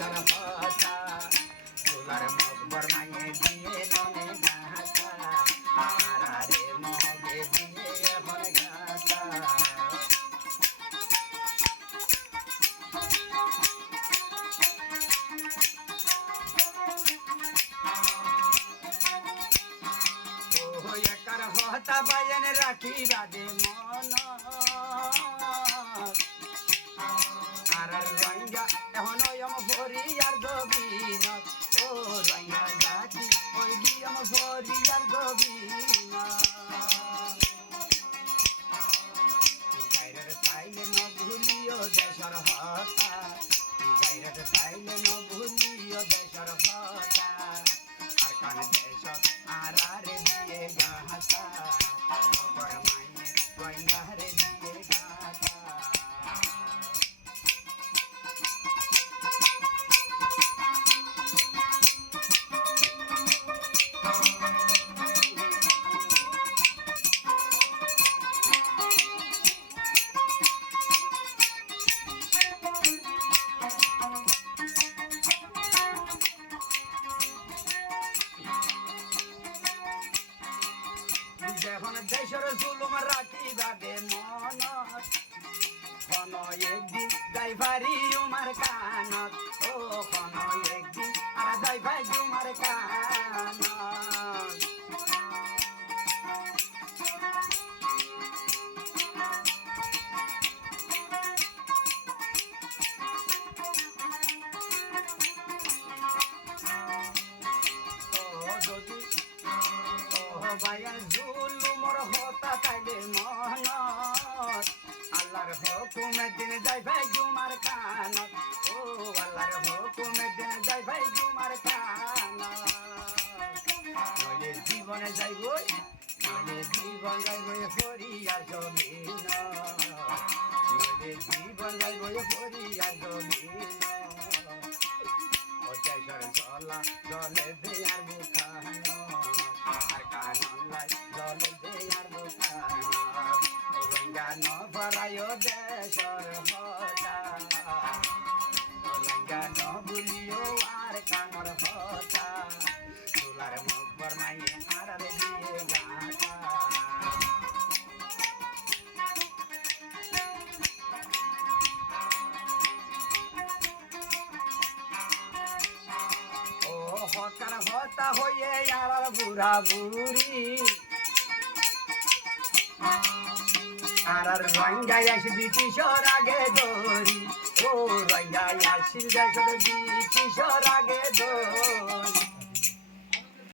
দেশর হতা চুলার মকবর মায়ে দিয়ে ননে গাতা আরারে মগে দিয়ে এখন গাতা একার হতা বায়ন রাখি রাধে মন আর রঙ্গা এখন ভরি আর গভীর ও রঙ্গা জাতি ওই গিয়ম ভরি আর গভীর গাইরের তাইলে ন ভুলিও দেশর হতা গাইরের তাইলে ন ভুলিও দেশর হতা আর কান দেশর আরারে দিয়ে গাতা মকর মাইয়ে রঙ্গারে দিয়ে গাতা যখন দেশের জুলুম রাখি বাদে মন কোন একদিন যাই ভারি উমার কানত ও কোন একদিন আর যাই ভাই উমার কানত ভাইয়া জুলুমর হতা তাইলে মন আল্লাহর হুকুমে দিন যাই ভাই জুমার কানত ও আল্লাহর হুকুমে দিন যাই ভাই জুমার কানত নইলে জীবনে যাইব নইলে জীবন যাইব ফরিয়ার জমিন নইলে জীবন যাইব ফরিয়ার জমিন ও দেশের জলা জলে দেয়ার বুখানো আর কানলাই জলে দেয়ার বুখানো রঙ্গা ন ভরায় দেশর হতা রঙ্গা ন ভুলিও আর কানর হতা চুলার মকবর মাইয়ে আরারে দিয়ে গাতা হকার হতা হয়ে আর বুড়া বুড়ি আর রঙ্গাই আসবি কিশোর আগে দৌড়ি ও রঙ্গাই আসবি কিশোর আগে